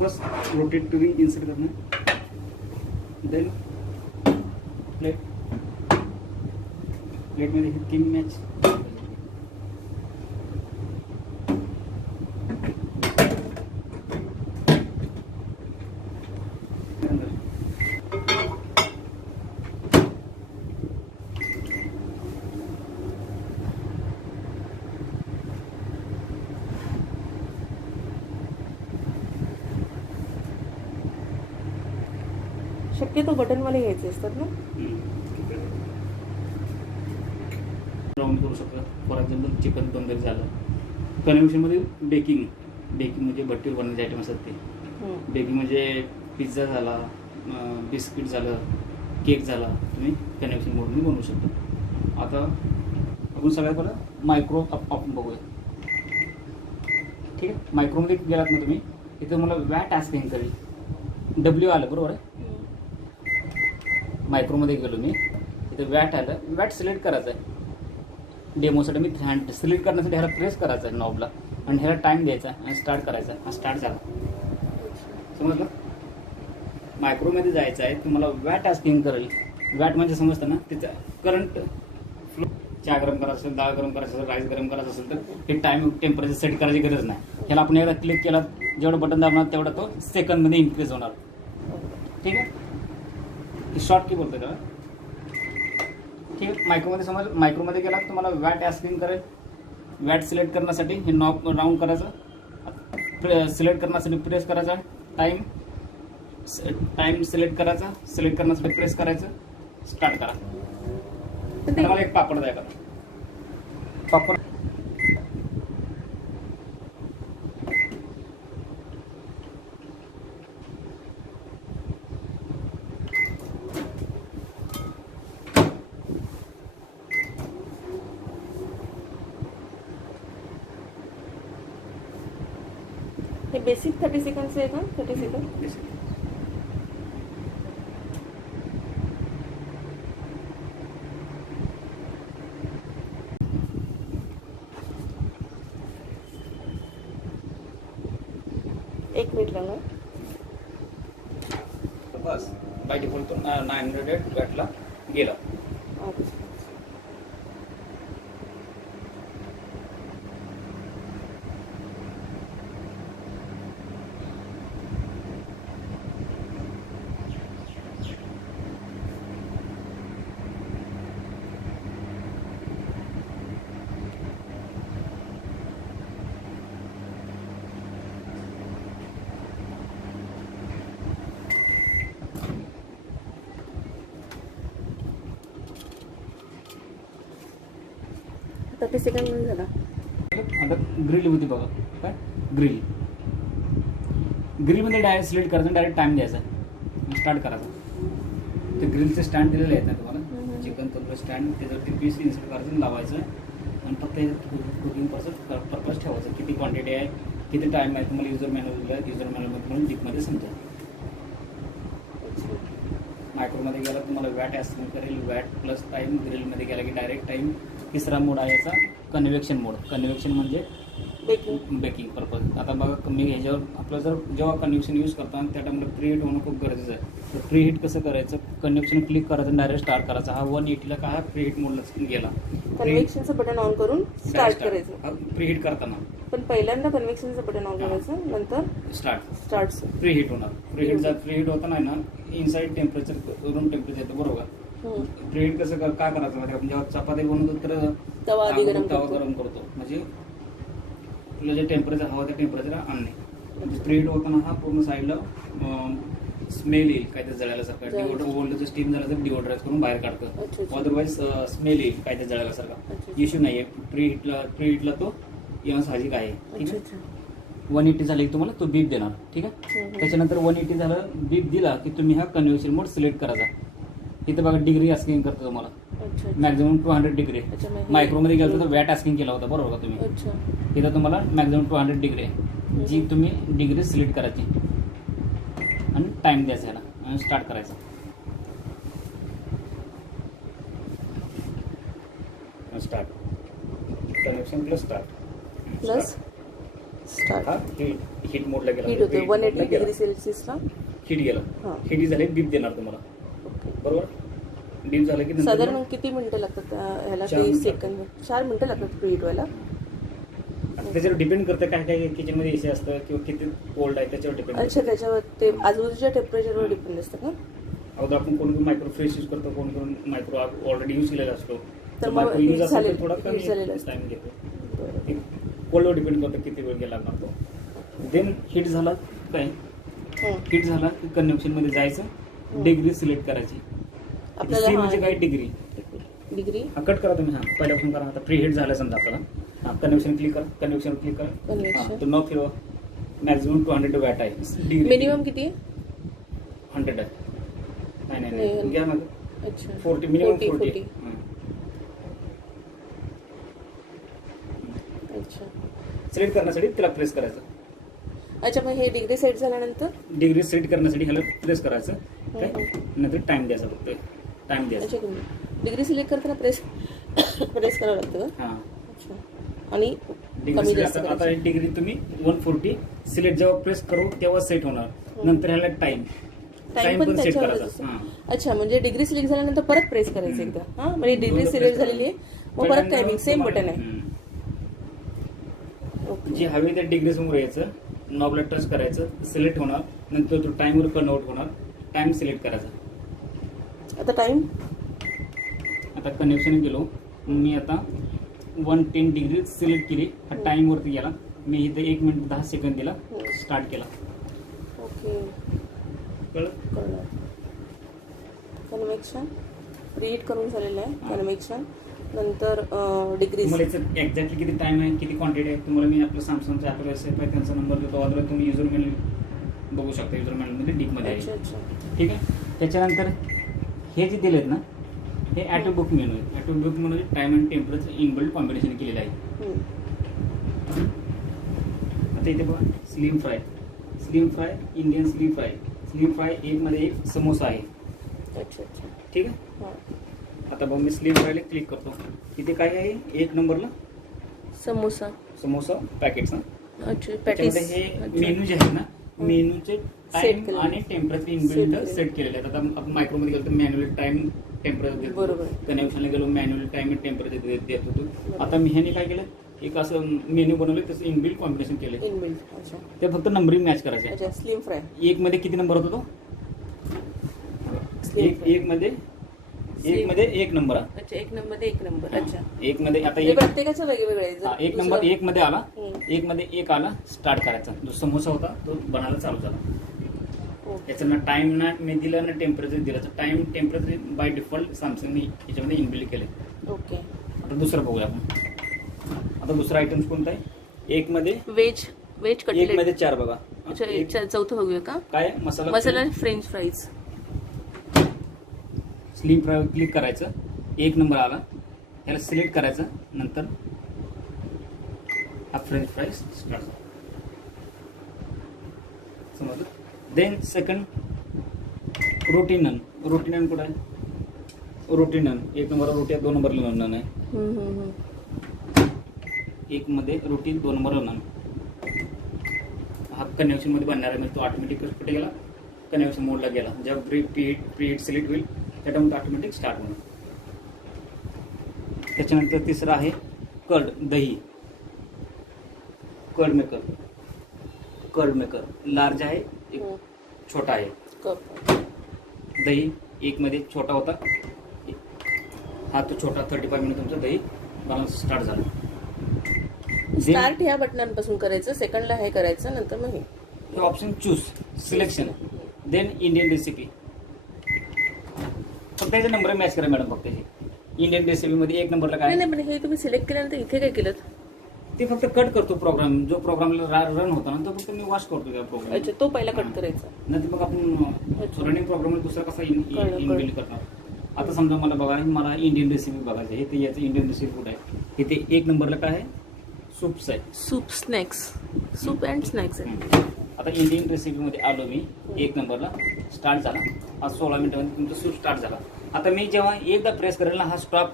First rotate तुम्ही insert करणं, then प्लेटमध्ये हे 3 मॅच शक्यतो बटनवाले घ्यायचे असतात ना. राऊंड करू शकता. फॉर एक्झाम्पल चिकन तंदूरी झालं. कन्व्हेन्शनमध्ये बेकिंग म्हणजे भट्टीवर बनवण्याचे आयटम असतात ते. बेकिंग म्हणजे पिझ्झा झाला, बिस्किट झालं, केक झाला, तुम्ही कन्व्हेन्शन मोडमध्ये बनवू शकता. आता आपण सगळ्यात पहिलं मायक्रो आपण बघूया. ठीक आहे. मायक्रोमध्ये गेलात ना तुम्ही, इथं मला वॅट टास्किंग करेल. डब्ल्यू आलं बरोबर आहे. मायक्रोमध्ये गेलो मी, इथं वॅट आलं. वॅट सिलेक्ट करायचं आहे. डेमोसाठी मी हँड सिलेक्ट करण्यासाठी ह्याला प्रेस करायचं आहे नॉबला आणि ह्याला टाईम द्यायचा आणि स्टार्ट करायचा. हा स्टार्ट झाला. समजलं. मायक्रोमध्ये जायचं आहे, तुम्हाला वॅट टास्किंग करेल. वॅट म्हणजे समजतं ना, तिचं करंट फ्लो. चहा गरम करायचं असेल, डाळ गरम करायचं असेल, राईस गरम करायचं असेल तर हे टाईम टेम्परेचर सेट करायची गरज नाही. ह्याला आपण एकदा क्लिक केला, जेवढं बटन दाबणार तेवढा तो सेकंदमध्ये इन्क्रीज होणार. ठीक आहे. शॉर्ट की बोलतोय का. ठीक आहे. मायक्रोमध्ये समज मायक्रोमध्ये गेला तुम्हाला वॅट टास्किंग करेल. वॅट सिलेक्ट करण्यासाठी हे नॉब राऊंड करायचं, सिलेक्ट करण्यासाठी प्रेस करायचा. टाईम सिलेक्ट करायचा, सिलेक्ट करण्यासाठी प्रेस करायचं, स्टार्ट करा. मला एक पापड द्या का. पापड हे बेसिक 30 सेकंडचं आहे का. 30 सेकंड. एक मिनिट लागणार. बस बाय डिफॉल्ट तो 900 वॅटला गेला. थर्टी सेकंड म्हणून झाला. आता ग्रिल होती बघा. काय ग्रिलमध्ये डायरेक्ट सिलेक्ट करायचं, डायरेक्ट टाइम द्यायचा, स्टार्ट करायचं. ते ग्रिलचे स्टँड दिलेले आहेत ना तुम्हाला, चिकन तंदूरी स्टँड. त्याच्यावरती पीस इन्सर्ट करायचं, लावायचं आणि फक्त कुकिंग पर्पज ठेवायचं. किती क्वांटिटी आहे, किती टाइम आहे, तुम्हाला युजर मॅन्युअल दिलं. युजर मॅन्युअलमध्ये तुम्हाला डीपमध्ये समजेल. मायक्रोमध्ये गेला तुम्हाला वॅट ॲस्टिंग करेल. Watt plus time. ग्रिलमध्ये गेला की डायरेक्ट टाईम. तिसरा मोड आहे याचा कन्व्हेक्शन मोड. कन्व्हेक्शन म्हणजे बेकिंग पर्पज. आता बघा मी ह्याच्यावर आपलं जर जेव्हा कन्व्हेक्शन यूज करता त्या टाइमला प्रीहीट होणं खूप गरजेचं आहे. तर प्रीहीट कसं करायचं, कन्व्हेक्शन क्लिक करायचं, डायरेक्ट स्टार्ट करायचा. हा 180ला का हा प्रीहीट मोडला गेला. कन्व्हेक्शनचं बटन ऑन करून स्टार्ट करायचं प्रीहीट करताना. पण पहिल्यांदा कन्व्हेक्शनचं बटन ऑन करायचं, नंतर स्टार्ट प्रीहीट होणार. प्रीहीट होताना आहे ना, इनसाइड टेम्परेचर रूम टेम्परेचर येतं बरोबर. प्रीहीट कसं काय करायचं म्हणजे आपण जेव्हा चपाती बनवतो तर तवा गरम करतो, म्हणजे तुला जे टेम्परेचर हवं त्या टेम्परेचर आणणे. प्रीहीट होताना हा पूर्ण साईडला स्मेल येईल काहीतरी जळाल्यासारखा. ओल्डचं स्टीम झालं तर डिओड्राईज करून बाहेर काढतं. अदरवाईज स्मेल येईल काहीतरी जळाल्यासारखा. इश्यू नाही आहे. प्रीहीटला तो येणं साहजिक आहे. ठीक आहे. 180 झाले की तुम्हाला तो बीप देणार. ठीक आहे. त्याच्यानंतर 180 झालं, बीप दिला की तुम्ही हा कन्व्हेन्शन मोड सिलेक्ट करायचा. इथे बघा डिग्री आस्किंग करतो तुम्हाला. Maximum 200 degree. मायक्रोमध्ये गेलं तर वॅट आस्किंग केला होता बरोबर का तुम्ही. इथं तुम्हाला मॅक्झिमम 200 डिग्री आहे, जी तुम्ही डिग्री सिलेक्ट करायची आणि टाइम द्यायचा याला आणि स्टार्ट करायचा. Start connection plus start start. हा हीट मोडला गेला, हीट होते 180 डिग्री सेल्सिअसला. हीट गेला. हां. हीट झाले बीप देणार तुम्हाला. ओके. बरोबर. बीप झालं की नंतर साधारण किती मिनिटं लागतात ह्याला? 4 काही मिनिटं. सेकंद? 4 मिनिटं लागतात प्रीहीट व्हायला. आता त्याच्यावर डिपेंड करतं काय काय किचन मध्ये एसी असतं किंवा किती कोल्ड आहे त्याच्यावर डिपेंड. अच्छा, त्याच्यावर ते आजूबाजूच्या टेम्परेचरवर डिपेंड असतं का? अगोदर आपण कोण मायक्रो फ्रेश यूज करतो, कोण मायक्रो ऑलरेडी यूज केलेला असतो. तर मायक्रो मग यूज heat असेल तर झालेलं- थोडा heat कमी झालेलं असतं. टाइम घेतो. बरं. कोल्डवर डिपेंड करतं किती वेळ गेला लागतो. देन हीट झाला काय, हीट झाला की कन्व्हेक्शन मध्ये जायचं, डिग्री सिलेक्ट करायची. आपल्याला सी हा- म्हणजे काय डिग्री. डिग्री हा कट करा तुम्ही. हा पहिल्यापासून करा. आता प्री हीट झालं समजा आपल्याला. हा कन्व्हेक्शन क्लिक करा, कन्व्हेक्शन क्लिक करा. Convection. हा तो नॉब फिरवा. मॅक्झिमम 200 वॅट आहे. डिग्री मिनिमम किती आहे? 100 आहे. नाही नाही नाही. नाही घ्या मग अच्छा, 40 मिनिमम 40. 40. अच्छा सिलेक्ट करण्यासाठी तिला प्रेस करायचं. अच्छा, मग हे डिग्री सेट झाल्यानंतर डिग्री सेट करण्यासाठी ह्याला प्रेस करायचं. काय हम्म. नंतर टाइम द्यायचा फक्त. टाइम द्यायचा. अच्छा, डिग्री सिलेक्ट करताना प्रेस करावं लागतं का? हा अच्छा. आणि डिग्री कमी select जास्त आता करायचं. डिग्री तुम्ही 140 सिलेक्ट जेव्हा प्रेस करू तेव्हा सेट होणार. नंतर ह्याला टाइम टाइम पण सेट त्याच्यावरच करायचा. असेल. हा अच्छा, म्हणजे डिग्री सिलेक्ट झाल्यानंतर परत प्रेस करायचं एकदा. हा, म्हणजे डिग्री सिलेक्ट झालेली आहे, मग परत टायमिंग सेम बटन आहे. ओके. जे हवे त्या डिग्री समोर यायचं, नॉबला टच करायचं, सिलेक्ट होणार. नंतर तो टाइमवर कन्वर्ट होणार. टाइम सिलेक्ट करायचा. आता टाइम आता कनेक्शन गेलो मी. आता 110 डिग्री सिलेक्ट केली. हा टाइम वरती गेला. मी इथे 1 मिनिट 10 सेकंद दिला. स्टार्ट केला. ओके. कळलं. कळलं. कन्व्हेक्शन प्रीहीट करून झालेलं आहे. कन्व्हेक्शन नंतर डिग्री. तुम्हाला याचं एक्झॅक्टली किती टाइम आहे, किती क्वांटिटी आहे तुम्हाला मी आपलं सॅमसंगचा आपला वेबसाईट आहे त्यांचा नंबर देतो. अदर तुम्ही युजर मेल बघू शकता. युजर मेलमध्ये डीपमध्ये अच्छा आहे. अच्छा. ठीक आहे. त्याच्यानंतर हे जे दिलेत ना, हे ॲटो बुक मेनू आहे. Auto book menu time and temperature inbuilt combination केलेलं आहे. हम्म. आता इथे बघा slim fry, slim fry, Indian slim fry. Slim fry एक मध्ये एक समोसा आहे. अच्छा अच्छा. ठीक आहे. हा. आता बघ मी स्लिम फ्रायला क्लिक करतो. इथे काय आहे 1 नंबरला समोसा. समोसा पॅकेट्स ना. अच्छा, त्याच्यामध्ये पॅटीस. हे अच्छा. मेनू जे आहे ना, मेनूचे टाइम केलेले. आणि टेम्परेचर Set इनबिल्ट केलेले. सेट केलेले आहेत. आता आपण मायक्रोमध्ये गेलो तर मॅन्युअल टाइम टेम्परेचर बरोबर. कनेक्शनला गेलो मॅन्युअल टाइम टेम्परेचर देत होतो. आता मी ह्याने काय केलं, एक असं मेन्यू बनवलं, त्याचं इनबिल्ट कॉम्बिनेशन केलं. इनबिल्ट. अच्छा ते फक्त नंबरिंग मॅच करायचे. अच्छा. Slim fry. एक मध्ये किती नंबर होता तो? Slim fry. एक मध्ये एक नंबर आहे. अच्छा, 1 नंबर 1 नंबर. अच्छा. एक मध्ये आता हे एक प्रत्येकाचं वेगवेगळं आहे. हा, जर एक नंबर दुसरं- एक मध्ये आला. हम्म. एक मध्ये एक आला. स्टार्ट करायचा. जो समोसा होता तो बनायला चालू झाला. ओके. याचं ना टाइम ना मी दिला ना टेम्परेचर दिलं. तर टाइम टेम्परेचर बाय डिफॉल्ट सॅमसंगने याच्यामध्ये इनबिल्ट केले. ओके. आता दुसरं बघूया आपण. आता दुसरा आयटम कोणता आहे? एक मध्ये व्हेज एक कटलेट. मध्ये 4 बघा. अच्छा, एक चौथं बघूया का? काय masala masala French fries. Slim fry click करायचं. 1 नंबर आला. त्याला सिलेक्ट करायचं. नंतर हा फ्रेंच फ्राईज स्टार्ट झाला. समजलं. देन सेकंड रोटी नन. रोटी नन कुठं आहे? रोटी नन 1 नंबर रोटी आहे. 2 नंबरला नन आहे. 1 मध्ये रोटी 2 नंबरला नन. हा कन्व्हेक्शन मध्ये बनणार आहे. म्हणजे तो ऑटोमॅटिक कुठे गेला? कन्व्हेक्शन मोडला गेला. जेव्हा प्रीहीट सिलेक्ट होईल त्याच्यामध्ये ऑटोमॅटिक स्टार्ट होणार. त्याच्यानंतर तिसरं आहे कर्ड दही. कर्ड मेकर लार्ज आहे, एक छोटा आहे. कप. दही 1 मध्ये छोटा होता. हा तो छोटा 35 मिनिट तुमचा दही बनवून स्टार्ट झाला. स्टार्ट ह्या बटनांपासून करायचं. सेकंडला हे करायचं. नंतर मग हे option choose selection. Then Indian recipe. फक्त त्याचे नंबर मॅच करा मॅडम. फक्त हे इंडियन रेसिपी मध्ये 1 नंबरला काय नाही, पण हे तुम्ही सिलेक्ट केल्यानंतर इथे काय केलं? ते फक्त कट करतो प्रोग्राम. जो प्रोग्रामला रन होता ना तो फक्त मी वॉच करतो त्या प्रोग्राम. अच्छा, तो पहिला कट करायचा. नंतर मग आपण रनिंग प्रोग्राम दुसरा कसा कळलं. इनबिल्ड करणार. आता समजा मला बघा मला इंडियन रेसिपी बघायचं आहे. ते याचं इंडियन रेसिपी फूड आहे. इथे 1 नंबरला काय आहे? सूप्स आहे. Soup snacks. Soup and snacks आहे. आता इंडियन रेसिपीमध्ये आलो मी. 1 नंबरला स्टार्ट झाला. आज 16 मिनिटांमध्ये तुमचा सूप स्टार्ट झाला. आता मी जेव्हा एकदा प्रेस करेल ना हा स्टॉप,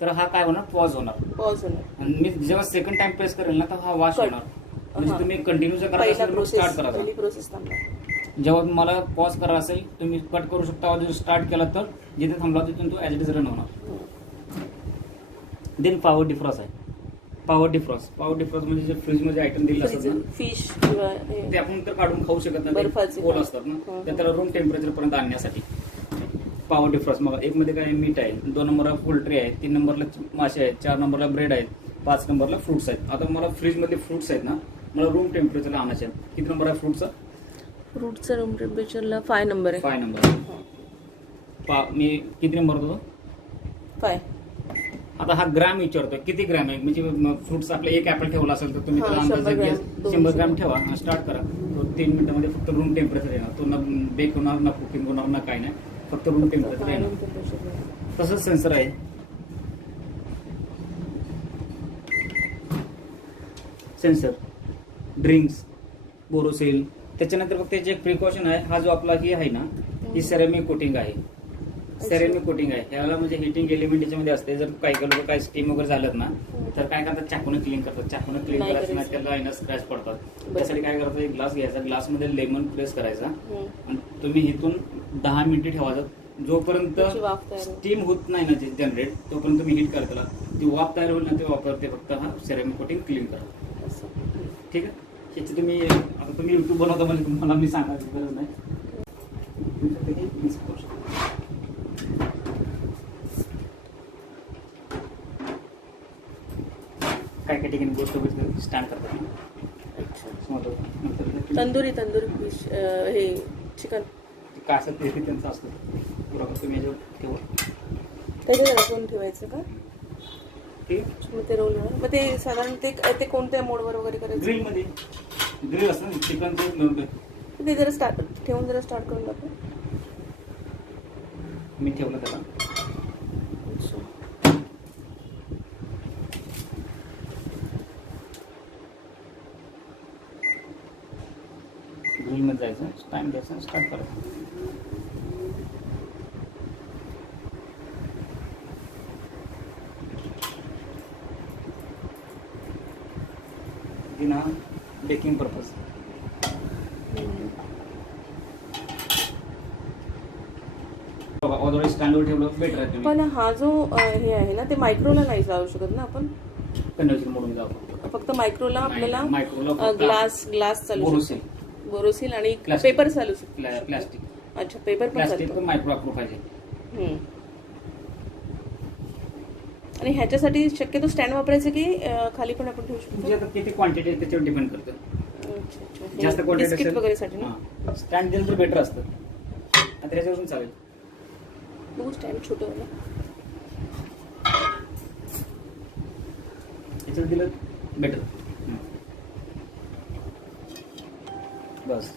तर हा काय होणार? पॉज होणार. पॉज होणार. आणि मी जेव्हा सेकंड टाइम प्रेस करेल ना तर हा वॉश कट. होणार. म्हणजे तुम्ही कंटिन्यू जर करायचं पहिला असेल तर प्रोसेस स्टार्ट करा. पहिली प्रोसेस थांबवा. जेव्हा तुम्हाला पॉज करा असेल तुम्ही कट करू शकता. जर स्टार्ट केला तर जिथे थांबला तिथून तो ॲज इट इज रन होणार. देन पॉवर डिफ्रॉस्ट आहे. पॉवर डिफ्रॉस्ट म्हणजे जे फ्रीजमध्ये आयटम दिले असतात ना फिश किंवा ते आपण तर काढून खाऊ शकत नाही. बर्फाचे. कोल असतात ना तर त्याला रूम टेम्परेचर पर्यंत आणण्यासाठी पॉवर डिफ्रॉस्ट. मग एक मध्ये काय मीठ आहे, 2 नंबरला पोल्ट्री आहे, 3 नंबरला मासे आहेत, 4 नंबरला ब्रेड आहेत, 5 नंबरला फ्रुट्स आहेत. आता मला फ्रीज मधले फ्रुट्स आहेत ना मला रूम टेम्परेचरला आणायचे आहेत. किती नंबर आहे फ्रुटचा? फ्रूटचा रूम टेम्परेचरला 5 नंबर आहे. 5 नंबर. मी किती नंबर होतो? 5. आता हा ग्रॅम विचारतोय किती ग्रॅम आहे. म्हणजे फ्रुट्स आपले एक ऍपल ठेवला असेल तर तुम्ही त्याला 100 अंदाजे ग्रॅम, 100 ग्रॅम ठेवा आणि स्टार्ट करा. तो 3 मिनिटांमध्ये फक्त रूम टेम्परेचर येणार. तो ना बेक होणार ना कुकिंग होणार ना काय नाही, फक्त रूम टेम्परेचर येणार. तसंच सेन्सर आहे. Sensor drinks Borosil. त्याच्यानंतर फक्त त्याची एक प्रिकॉशन आहे. हा जो आपला ही आहे ना ही सेरेमिक कोटिंग आहे. सेरेमिक कोटिंग आहे. ह्याला म्हणजे हिटिंग एलिमेंट याच्यामध्ये असते. जर काही लोक काही स्टीम वगैरे झालं ना तर काय करतात चाकूने क्लीन करतात. चाकूने क्लीन नाही करायचं ना करायचं. त्याला आहे ना स्क्रॅच पडतात. त्यासाठी काय करतात एक ग्लास घ्यायचा, ग्लासमध्ये लेमन प्रेस करायचा आणि तुम्ही इथून 10 मिनिटे ठेवायचं. जोपर्यंत त्याची वाफ तयार होते. स्टीम होत नाही ना जनरेट तोपर्यंत तुम्ही हीट करा त्याला. ती वाफ तयार होईल ना ते वापरते फक्त हा सेरेमिक कोटिंग क्लीन करा. असं. ठीक आहे. ह्याची तुम्ही आता तुम्ही युट्यूब बनवता म्हणजे तुम्हाला मी सांगायची गरज नाही. काय काय ठिकाणी गोष्ट स्टँड करतात. अच्छा. तंदुरी फिश हे चिकन काय असं ते त्यांचं असतं बरोबर. तुम्ही याच्यावर ठेवा. त्याच्यात राखून ठेवायचं का? ठीक. मग ते रोल मग ते साधारण ते कोणत्या मोडवर वगैरे करायचं? ग्रिल मध्ये ग्रिल असतं ना चिकनचं. ते जरा स्टार्ट ठेवून जरा स्टार्ट करून टाकू. मी ठेवलं त्याला. ग्रिल मध्ये जायचं, टाइम द्यायचा, स्टार्ट करायचं. ना बेकिंग पर्पज. ऑदरवाईज स्टँडवर ठेवलं बेटर आहे. तुम्ही पण हा जो हे आहे ना ते मायक्रोला नाही लावू शकत ना आपण. कन्व्हेन्शन मोडून जाऊ फक्त मायक्रोला आपल्याला मायक्रोला ग्लास चालू बोरोसिल बोरोसिल आणि पेपर चालू शकतो. प्लास्टिक. अच्छा पेपर पण प्लास्टिक चालतो. पण मायक्रो अप्रूव्ह पाहिजे. आणि ह्याच्यासाठी शक्यतो स्टँड वापरायचं की खाली पण आपण ठेवू शकतो. म्हणजे आता किती क्वांटिटी आहे त्याच्यावर डिपेंड करतं. अच्छा. जास्त क्वांटिटी बिस्किट वगैरे साठी ना स्टँड दिलं तर बेटर असतं. आता त्याच्यावरून चालेल. बघू स्टँड छोटं वाला. याच्यावर दिलं बेटर. बस